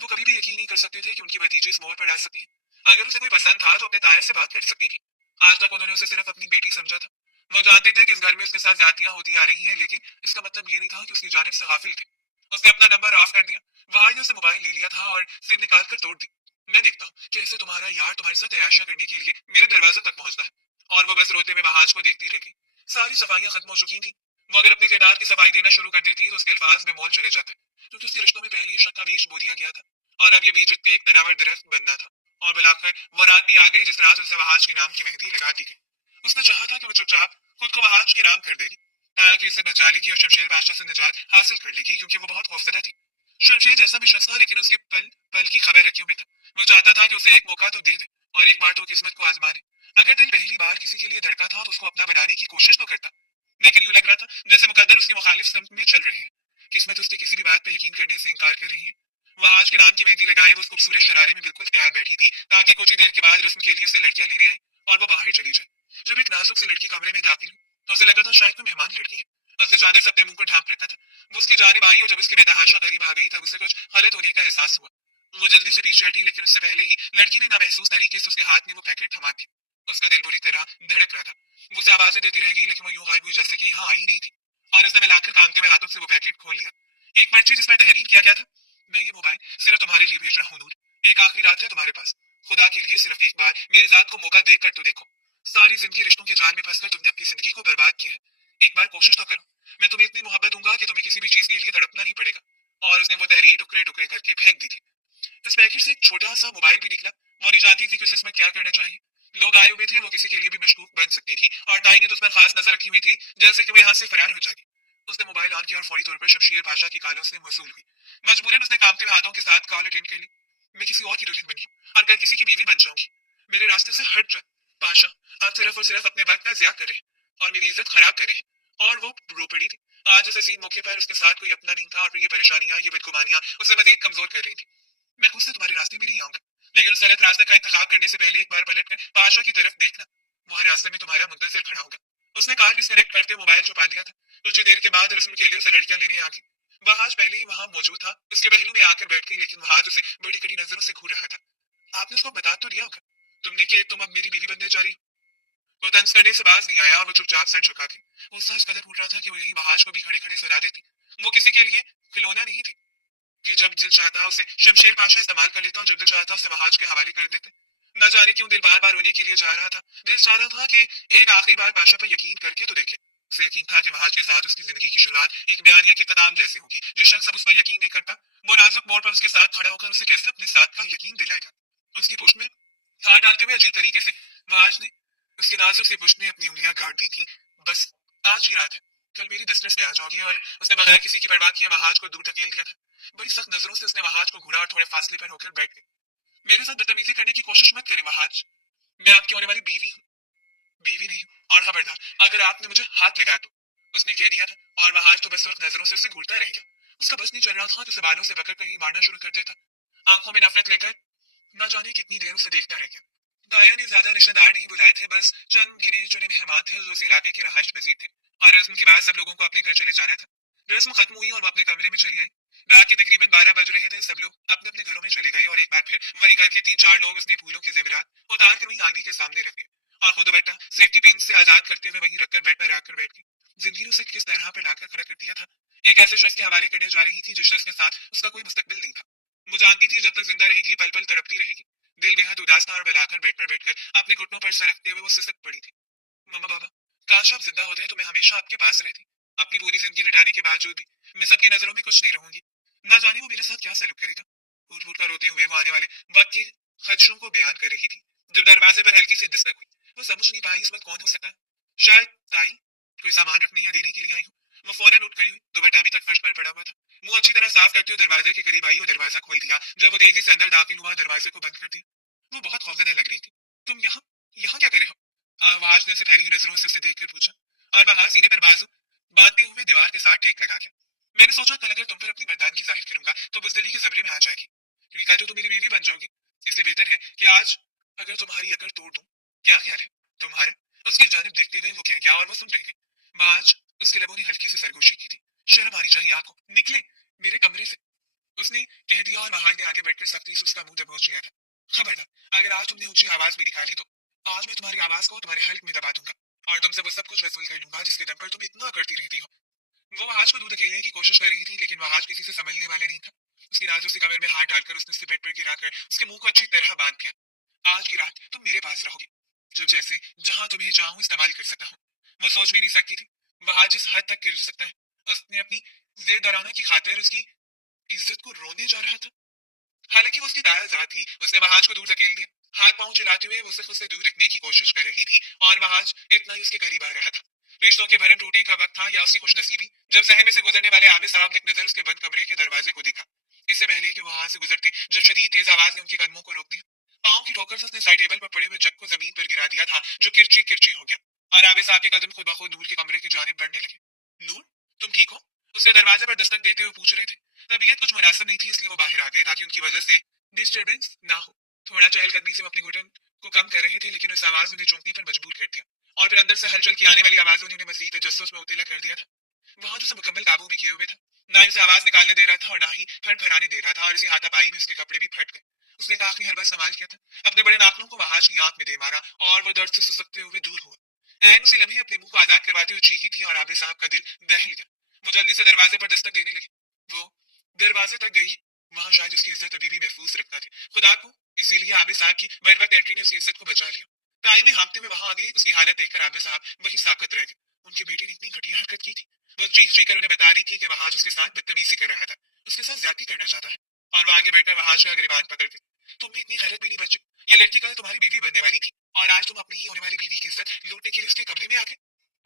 वो कभी भी यकीन नहीं कर सकते थे कि उनकी भतीजी इस मोड़ पर आ सकती है। अगर उसे कोई पसंद था तो अपने ताया से बात कर सकती थी। आज तक उन्होंने उसे सिर्फ अपनी बेटी समझा था। वो जानते थे कि इस घर में उसके साथ जातियां होती आ रही हैं, लेकिन इसका मतलब ये नहीं था कि उसकी जानिब से गाफिल थे। उसने अपना नंबर ऑफ कर दिया। वहां ने उसे मोबाइल ले लिया था और सिम निकाल कर तोड़ दी। मैं देखता हूँ कैसे तुम्हारा यार तुम्हारे साथ तैयारियां करने के लिए मेरे दरवाजे तक पहुंचता है। और वो बस रोते हुए वहाज को देखती रह गई। सारी सफाइयां खत्म हो चुकी थी। वो अगर अपनी जायदाद की सफाई देना शुरू कर देती तो उसके अल्फाज में मोल चले जाते, क्योंकि उसके रिश्तों में पहले ही शक का बीज बो दिया गया था। और अब ये बीज इतने एक तनावर दरख्त बनना था। और बुलाकर वो रात भी आ गई जिस रात उसे वहाज के नाम की मेहंदी लगा दी गई। उसने चाहा था कि वो चुपचाप खुद को वहाज के नाम कर देगी, ताकि इज्जत बचा लेगी और शमशेर बादशाह से निजात हासिल कर लेगी, क्योंकि वो बहुत खौफजदा थी। शमशेर जैसा भी शख्स था, लेकिन उसके पल पल की खबर रखी हुई था। वो चाहता था कि उसे एक मौका तो दे दे, और एक बार तो किस्मत को आजमाने। अगर दिल पहली बार किसी के लिए धड़का था तो उसको अपना बनाने की कोशिश तो करता, लेकिन यूं लग रहा था जैसे मुकद्दर उसकी मुखालिफ सिमत में चल रहे हैं। किस्मत उसकी किसी भी बात पर यकीन करने से इनकार कर रही है। वह आज के नाम की मेहंदी लगाए वो उस खूबसूरत शरारे में बिल्कुल तैयार बैठी थी, ताकि कुछ ही देर के बाद रस्म के लिए उसे लड़कियां लेने आए और वो बाहर चली जाए। जब एक नाजुक सी लड़की कमरे में दाखिल हुई तो उसे लगा था शायद कोई मेहमान लड़की है। उसने चादर से अपने मुंह को ढांप रखा था। वो उसकी जानिब आई और जब उसकी बेतहाशा करीब आ गई तब उसे कुछ गलत होने का एहसास हुआ। वो जल्दी से पीछे हटी, लेकिन उससे पहले ही लड़की ने नामहसूस तरीके से उसके हाथ में वो पैकेट थमा दिया। उसका दिल बुरी तरह धड़क रहा था। वो उसे आवाजें देती रह गई, लेकिन वो यूं गायब हुई जैसे कि यहाँ आई नहीं थी। और उसने मिलाकर कांपते हुए हाथों से वो पैकेट खोल लिया। एक पर्ची जिसमें तहरीर किया गया था, मैं ये मोबाइल सिर्फ तुम्हारे लिए भेज रहा हूँ नूर। एक आखिरी रात है तुम्हारे पास। खुदा के लिए सिर्फ एक बार मेरी जात को मौका देकर तो देखो। सारी जिंदगी रिश्तों के जाल में फंसकर तुमने अपनी जिंदगी को बर्बाद किया है। एक बार कोशिश तो करो। मैं तुम्हें इतनी मोहब्बत दूंगा कि तुम्हें किसी भी चीज के लिए तड़पना नहीं पड़ेगा। और उसने वो तहरीर टुकड़े टुकड़े करके फेंक दी थी। इस पैकेट से एक छोटा सा मोबाइल भी निकला। वो नहीं जानती थी कि उसे इसमें क्या करना चाहिए। लोग आए हुए थे, वो किसी के लिए भी मशकूक बन सकती थी, और ताई ने तो उस पर खास नजर रखी हुई थी, जैसे कि वो यहाँ से फरार हो जाएगी। उसने मोबाइल ऑन किया और फौरी तौर पर शमशीर पाशा की कॉलों से मौसूल हुई। मजबूरन उसने कांपते हुए हाथों के साथ कॉल अटेंड कर ली। मैं किसी और की दुल्हन बनी हूँ और कल किसी की बीवी बन जाऊंगी। मेरे रास्ते से हट जा पाशा। आप सिर्फ और सिर्फ अपने वक्त का जिया कर रहे हैं और मेरी इज्जत खराब कर रहे हैं। और वो रो पड़ी थी। आज उस हसीन मौके पर उसके साथ कोई अपना नहीं था, और फिर ये परेशानियां, ये बदगुमानियां उसे मजीद कमजोर कर रही थी। मैं खुद से तुम्हारे रास्ते में नहीं आऊंगा, लेकिन उस गलत रास्ते का इंतखाब करने से पहले एक बार पलट कर पाशा की तरफ देखना। वो हर रास्ते में तुम्हारा मुंतजर खड़ा होगा। उसने कार डिस्कनेक्ट करते मोबाइल छुपा दिया था। कुछ देर के बाद रस्म के लिए उसे लड़कियां लेने आ गई। वहाज पहले ही वहां मौजूद था, उसके पहलू में आकर बैठ गई, लेकिन वहाज उसे बड़ी कड़ी नजरों से घूर रहा था। आपने उसको बता तो दिया होगा तुमने कि तुम अब मेरी बीवी बनने जा रही हो। वो तंज करने से बाज नहीं आया और वो चुपचाप सर झुका के गुस्सा इस कदर उठ रहा था कि वो यही वहाज को भी खड़े खड़े सुना देती। वो किसी के लिए खिलौना नहीं थी कि जब दिल चाहता उसे शमशेर पाशा इस्तेमाल कर लेता और जब दिल चाहता उसे वहाज के हवाले कर देते। न जाने क्यों दिल बार बार रोने के लिए जा रहा था। दिल चाह रहा था कि एक आखिरी बार पाशा पर यकीन करके तो देखे। उसे यकीन था कि वहाज के साथ उसकी जिंदगी की शुरुआत एक बयानिया के कदम जैसे होगी। जो शख्स अब उस पर यकीन नहीं करता, वो नाजुक मोड़ पर उसके साथ खड़ा होकर उसे कैसे अपने साथ का यकीन दिलाएगा। उसकी पुष्ट में हाथ डालते हुए अजीब तरीके से वहाज ने उसकी नाजुक सी पुष्ट में अपनी उंगलियां गाड़ दी थी। बस आज की रात है, कल मेरी दस्तरस में आ जाओगी। और उसने बगैर किसी की परवाह किए वहाज को दूर धकेल दिया था। बड़ी सख्त नजरों से उसने वहाज को घूरा और थोड़े फासले पर होकर बैठ गई। मेरे साथ बदतमीजी करने की कोशिश मत करें वहाज। मैं आपकी होने वाली बीवी हूँ, बीवी नहीं हूँ। और खबरदार अगर आपने मुझे हाथ लगाया तो। उसने कह दिया था, और वहाज तो बस वक्त नजरों से उसे घूरता रह गया। उसका बस नहीं चल रहा था तो उसे बालों से पकड़ कर ही मारना शुरू कर देता। आंखों में नफरत लेकर न जाने कितनी देर उसे देखता रह गया। दाया ने ज्यादा रिश्तेदार नहीं बुलाए थे, बस चंद गिने चुने मेहमान थे जो उस इलाके के रहायश पजीर थे। और रस्म के बाद सब लोगों को अपने घर चले जाना था। रस्म खत्म हुई और वो अपने कमरे में चली आई। रात के तकरीबन 12 बज रहे थे। सब लोग अपने अपने घरों में चले गए और एक बार फिर वही घर के 3-4 लोग उसने फूलों के जेवरात उतार कर वही आदमी के सामने रख दिए और खुद दुपट्टा सेफ्टी पिन से आजाद करते हुए वहीं रखकर बेड पर आकर बैठ गई। जिंदगी ने उसे किस तरह पर लाकर खड़ा कर दिया था। एक ऐसे शख्स के हवाले करने जा रही थी जिस शख्स के साथ उसका कोई मुस्तकबिल नहीं था। वो जानती थी जब तक जिंदा रहेगी पल पल तड़पती रहेगी। दिल बेहद उदास था और बलाकर बेड पर बैठकर अपने घुटनों पर सर रखते हुए वो सिसक पड़ी थी। मम्मा पापा, काश आप जिंदा होते तो मैं हमेशा आपके पास रहती। अपनी पूरी जिंदगी लटाने के बावजूद भी मैं सबकी नजरों में कुछ नहीं रहूंगी। ना जाने वो मेरे साथ क्या सलूक करेगा। फूट फूट कर रोते हुए वो आने वाले वक्त के खदशों को बयान कर रही थी। जब दरवाजे पर हल्की सी दस्तक हुई, वो समझ नहीं पाई इस वक्त कौन हो सकता है। शायद ताई कोई सामान रखने या देने के लिए आई हो। वो फौरन उठ खड़ी हुई। दुपट्टा अभी तक फर्श पर पड़ा हुआ था। मुंह अच्छी तरह साफ करते हुए दरवाजे के करीब आई और दरवाजा खोल दिया। जब वो तेजी से अंदर दाखिल हुआ, दरवाजे को बंद कर दिया। वो बहुत खौफजदा लग रही थी। तुम यहाँ यहाँ क्या कर रहे हो। आवाज ने उसे ठहरी हुई नजरों से उसे देखकर पूछा, और वहां सीने पर बाजू बांधते हुए दीवार के साथ टेक लगा दिया। मैंने सोचा कल अगर तुम पर अपनी मर्दानगी जाहिर करूंगा तो बुजदिली के जबरे में आ जाएगी, क्योंकि कल तो तुम मेरी बीवी बन जाओगी। इसलिए बेहतर है कि आज अगर तुम्हारी अकड़ तोड़ दूं। क्या ख्याल है तुम्हारा। उसकी जानिब देखते हुए वो कह गया और वो सुन रही थी। आज उसके लबों ने हल्की सी सरगोशी की थी। शर्म आनी चाहिए आपको, निकले मेरे कमरे से, उसने कह दिया। और वहाज ने आगे बैठकर सख्ती से उसका मुंह दबोच लिया था। खबरदार अगर आज तुमने ऊंची आवाज भी निकाली तो आज मैं तुम्हारी आवाज को तुम्हारे हल्क में दबा दूंगा और तुमसे वो सब कुछ वसूल कर लूंगा जिसके दम पर तुम इतना करती रहती हो। वो वहाज को दूध अकेलने की कोशिश कर रही थी, लेकिन वहाज किसी से संभलने वाला नहीं था। उसकी नाजुक सी कमर में हाथ डालकर उसने उसे बेड पर गिराकर उसके मुंह को अच्छी तरह बांध दिया। आज की रात तुम मेरे पास रहोगी, जब जैसे जहां तुम्हें चाहूं इस्तेमाल कर सकता हूँ। वो सोच भी नहीं सकती थी वहाज जिस हद तक गिर सकता है। उसने अपनी जेर की खातिर उसकी इज्जत को रोने जा रहा था। हालांकि वो उसकी दाया जात थी। उसने वहाज को दूर धकेल दिया। हाथ पांव चलाते हुए वो सिर्फ उसे दूर रखने की कोशिश कर रही थी, और वहाज इतना ही उसके करीब आ रहा था। रिश्तों के भरम टूटने का वक्त था या उसकी खुशनसीबी, जब शहर में से गुजरने वाले आबिद साहब ने एक नजर उसके बंद कमरे के दरवाजे को देखा। इससे पहले कि वहां से गुजरते, जब शदीद तेज आवाज ने उनके कदमों को रोक दिया। पाँव की ठोकर से उसने साइड टेबल पर पड़े हुए जग को जमीन पर गिरा दिया था, जो किरची किरची हो गया। और आबिद साहब के कदम खुद बखुद नूर के कमरे की जानिब बढ़ने लगे। नूर, तुम ठीक हो। उसके दरवाजे पर दस्तक देते हुए पूछ रहे थे। तबीयत कुछ मुनासिब नहीं थी, इसलिए वो बाहर आ गए ताकि उनकी वजह से डिस्टर्बेंस ना हो। थोड़ा चहलकदमी से वो अपनी घुटन को कम कर रहे थे, लेकिन उस आवाज ने उन्हें चौंकने पर मजबूर कर दिया। और फिर अंदर से हलचल की आने वाली आवाजों ने उन्हें मजीद तजस्सुस में मुब्तला कर दिया था। वहां जो उसे मुकम्मल काबू में किए हुए था, ना इनसे आवाज निकालने दे रहा था और ना ही फड़फड़ाने दे रहा था, और इसी हाथापाई में उसके कपड़े भी फट गए। उसने एक आखिरी हरबा संभाल किया था, अपने बड़े नाखूनों को वहाज की आंख में दे मारा और वो दर्द से सुसकते हुए दूर हुआ। ऐन उसी लम्हे अपने मुंह को आजाद करवाते हुए चीखी थी और आबिद साहब का दिल दहल गया। वो जल्दी से दरवाजे पर दस्तक देने लगी। वो दरवाजे तक गई। वहां शायद उसकी इज्जत अभी भी महफूज रखता थे खुदा को, इसीलिए आबिद साहब की बर वक्त एंट्री ने उसकी इज्जत को बचा लिया। ताई में हाँफते हुए वहां आ गई। उसकी हालत देखकर आबिद साहब वही साकत रह गए। उनके बेटे ने इतनी घटिया हरकत की थी। वो चीख चीख कर उन्हें बता रही थी कि वहाज उसके साथ बदतमीजी कर रहा था, उसके साथ ज्यादती करना चाहता है। और वो आगे बैठकर वहाज का गिरबान पकड़ के, तुम भी इतनी गैरत में नहीं बचे। ये लड़की कल तुम्हारी बीवी बनने वाली थी और आज तुम अपनी ही होने वाली बीवी की इज्जत लूटने के लिए उसके कमरे में आ गए।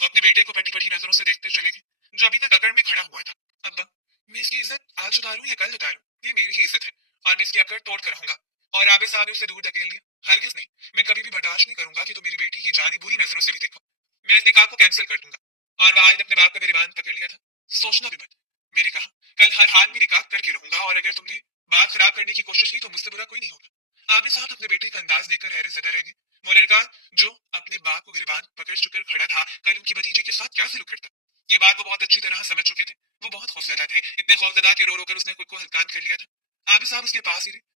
वो अपने बेटे को पटी पटी नजरों से देखते चले गए, जो अभी तक अकड़ में खड़ा हुआ था। अब्बा, मैं इसकी इज्जत आज उतारूं या कल उतारूं, ये मेरी ही इज्जत है और मैं इसकी अकड़ तोड़ कर रहूंगा। और आबिद साहब ने उसे दूर धकेल दिया। हरगिज नहीं, मैं कभी भी बर्दाश्त नहीं करूंगा कि तुम मेरी बेटी की जाने बुरी नजरों से भी देखो। मैं इस निकाह को कैंसिल कर दूंगा। और वहां ने अपने बाप का गिरबान पकड़ लिया था। सोचना भी मत, मैंने कहा कल हर हाल में निकाह करके रहूंगा और अगर तुमने बात खराब करने की कोशिश की तो मुझसे बुरा कोई नहीं होगा। आबिद साहब अपने बेटे का अंदाज देखकर हैरत ज़दा रह गए। वो लड़का जो अपने बाप को गिरबान पकड़ चुकर खड़ा था, कल उनकी भतीजे के साथ क्या सलूक करता, ये बात वो बहुत अच्छी तरह समझ चुके थे। वो बहुत खौफजदा थे, इतने खौफजदा कि रो रो कर उसने खुद को हल्कान कर लिया था। आबिद साहब उसके पास ही रहे।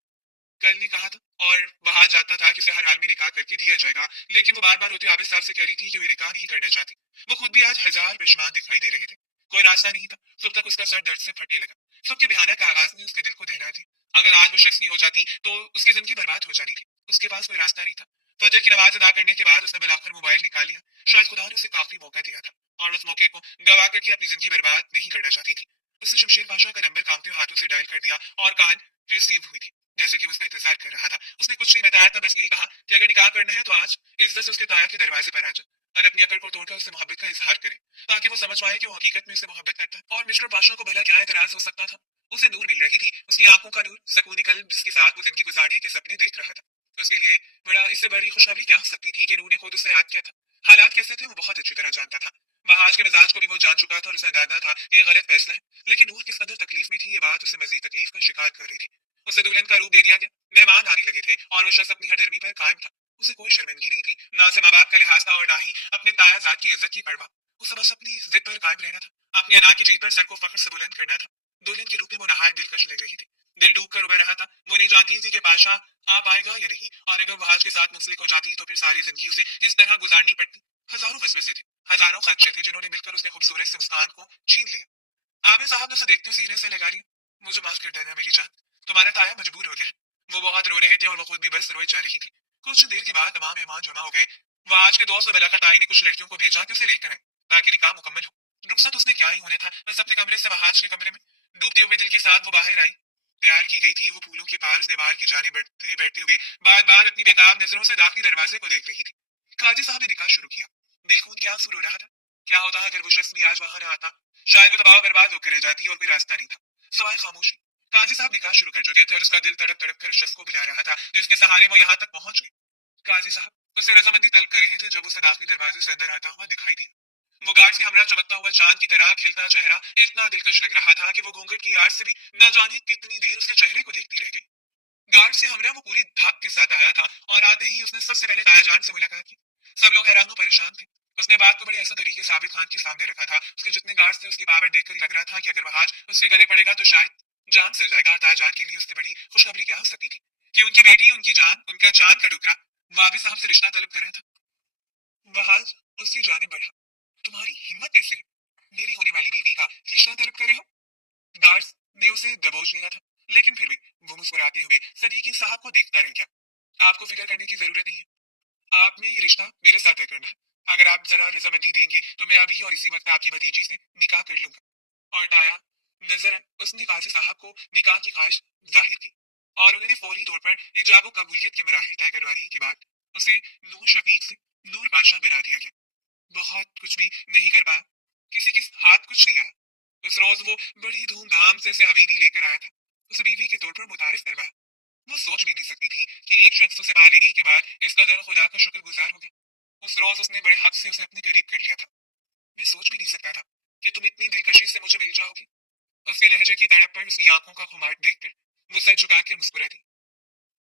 कल ने कहा था और वहां जाता था कि उसे हर हाल में निकाह करके दिया जाएगा, लेकिन वो बार बार होते आबिद साहब से कह रही थी कि वो निकाह नहीं करना चाहती। वो खुद भी आज हजार बेशुमार दिखाई दे रहे थे। कोई रास्ता नहीं था। सुबह तक उसका सर दर्द से फटने लगा। सुबह के भयानक आगाज ने उसके दिल को दहला दी। अगर आज वो शख्स नहीं हो जाती तो उसकी जिंदगी बर्बाद हो जानी थी। उसके पास कोई रास्ता नहीं था। फजर की नमाज अदा करने के बाद उसने बुलाकर मोबाइल निकाल लिया। शायद खुदा ने उसे काफी मौका दिया था और उस मौके को गवा करके अपनी जिंदगी बर्बाद नहीं करना चाहती थी। उसने शमशेर पाशा का नंबर कांपते हुए हाथों से डायल कर दिया और कान रिसीव हुई थी, जैसे कि उसका इंतजार कर रहा था। उसने कुछ नहीं बताया था, बस यही कहा कि अगर निकाह करना है तो आज इज्जत से उसके ताया के दरवाजे पर आ जा और अपनी अकड़ को तोड़कर उससे मोहब्बत का इजहार करे, ताकि वो समझ पाए कि वो हकीकत में उससे मोहब्बत करता है। और मिस्टर पाशा को भला क्या एतराज हो सकता था। उसे नूर मिल रही थी, उसकी आंखों का नूर, सकूनी कल्ब जिसके साथ वो जिंदगी गुजारने के सपने देख रहा था। उसके लिए बड़ा इससे बड़ी खुशखबरी क्या हो सकती थी कि नूर ने खुद उससे याद किया था। हालात कैसे थे वो बहुत अच्छी तरह जानता था। महाज के मिजाज को भी वो जान चुका था और उसे अंदाजा था कि ये गलत फैसला है। लेकिन नूर किस कदर तकलीफ में थी, ये बात उसे मजीद तकलीफ का शिकार कर रही थी। उसे दुल्हन का रूप दे दिया गया, मेहमान आने लगे थे और वो शख्स अपनी हरदर्मी पर कायम था। उसे कोई शर्मिंदगी नहीं थी, ना उसे माँ बाप का लिहाज था और ना ही अपने ताया जात की इज्जत की परवाह। उसे बस अपनी जिद पर कायम रहना था, अपनी अना की जीत पर सर को फख्र से बुलंद करना था। दुल्हन के रूप में वो नहायत दिलकश लग रही थी। दिल डूब कर उभर रहा था। वो नहीं जानती थी कि पाशा आ पाएगा या नहीं, और अगर वो आज के साथ मुंसलिक हो जाती तो फिर सारी जिंदगी उसे किस तरह गुजारनी पड़ती। हजारों वसवसे थे, हजारों खदशे थे जिन्होंने मिलकर उसके खूबसूरत से मुस्कान को छीन लिया। आमिर साहब ने उसे देखते सीने से लगा लिया। मुझे माफ कर देना मेरी जान, तुम्हारा ताया मजबूर हो गया है। वो बहुत रो रहे थे और वो खुद भी बस रोए जा रही थी। कुछ देर के बाद तमाम मेहमान जमा हो गए। वो आज के दोस्त बुलाकर ताई ने कुछ लड़कियों को भेजा कि उसे लेकर आए ताकि निकाह मुकम्मल हो। रुखसत उसने क्या ही होने था, बस अपने कमरे से वहाज के कमरे में डूबते हुए दिल के साथ वो बाहर आई। तैयार की गई थी वो फूलों के पास दीवार की जाने बैठते बैठते हुए बार बार अपनी बेताब नजरों से दाखिली दरवाजे को देख रही थी। काजी साहब ने निकाह शुरू किया। दिल खून के आंसू रो रहा था। क्या होता अगर वो शख्स भी आज वहां न आता। शायद वो तबाह बर्बाद होकर रह जाती और कोई रास्ता नहीं था सवाए खामोशी। काजी साहब निकाह शुरू कर चुके थे और उसका दिल तड़प तड़प कर उस शख्स को बुला रहा था जिसके सहारे वो यहाँ तक पहुंच गए। काजी साहब उसे रजामंदी तलब कर रहे थे जब उसे दाखिली दरवाजे से अंदर आता हुआ दिखाई दिया। वो गार्ड से हमरा चमकता हुआ चांद की तरह खिलता चेहरा इतना दिलकश लग रहा था कि वो घूंघट की आड़ से भी न जाने कितनी देर उसके चेहरे को देखती रह गई। गार्ड से हमरा वो पूरी धाक के साथ आया था और आते ही उसने सबसे पहले ताया जान से मुलाकात की। सब लोग हैरान और परेशान थे। उसने बात को बड़े ऐसा तरीके से आबिद खान के सामने रखा था। उसके जितने गार्ड थे उसकी पावर देखकर लग रहा था कि अगर वह आज उसके गले पड़ेगा तो शायद जान चल जाएगा। ताया जान के लिए उससे बड़ी खुशखबरी क्या हो सकती थी कि उनकी बेटी, उनकी जान, उनका चांद का टुकड़ा वो आबिद साहब से रिश्ता तलब कर रहा था। वह आज उसकी जाने बढ़ा। तुम्हारी हिम्मत कैसे है, मेरी होने वाली बीवी का रिश्ता तलब कर रहे हो। गार्ड्स ने उसे दबोच लिया था, लेकिन फिर भी वो मुस्कुराते हुए सदीकी साहब को देखता रह गया। आपको फिक्र करने की जरूरत नहीं है, आप में ये रिश्ता मेरे साथ तय करना है। अगर आप जरा रजामंदी देंगे तो मैं अभी और इसी वक्त आपकी भतीजी से निकाह कर लूंगा। और डाया नजर उसने काजी साहब को निकाह की ख्वाहिश जाहिर की और उन्होंने फौरी तौर पर इजाब कबूलियत के मराहल तय करवाने के बाद उसे नूर शफीक से नूर बादशाह बना दिया गया। बहुत कुछ भी नहीं कर पाया, किसी के हाथ कुछ नहीं आया। उस रोज वो बड़ी धूमधाम से उसे हवेली लेकर आया था, उसे बीवी के तौर पर मुतारिफ करवाया। वो सोच भी नहीं सकती थी कि एक शख्स उसे पा लेने के बाद इस कदर खुदा का शुक्रगुजार हो गया। उस रोज उसने बड़े हक से उसे अपने करीब कर लिया था। मैं सोच भी नहीं सकता था कि तुम इतनी दिलकशी से मुझे मिल जाओगी। उसके लहजे की तड़प पर, उसकी आंखों का खुमार देखकर वो सर झुका कर मुस्कुरा दी।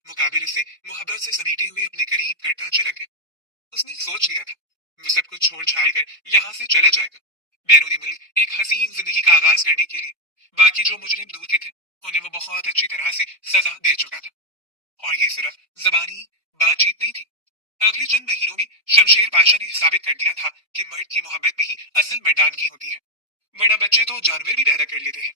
मुकाबिल उसे मोहब्बत से समेटे हुए अपने करीब करता चला गया। उसने सोच लिया था वो सब कुछ छोड़ छाड़ कर यहाँ से चला जाएगा, बैरूनी मुल्क एक हसीन जिंदगी का आगाज करने के लिए। बाकी जो मुजरिम दूर के थे उन्हें वो बहुत अच्छी तरह से सजा दे चुका था। और ये सिर्फ जबानी बातचीत नहीं थी। अगले चंद महीनों में शमशेर पाशा ने साबित कर दिया था कि मर्द की मोहब्बत में ही असल मर्दानगी होती है, वरना बच्चे तो जानवर भी पैदा कर लेते हैं।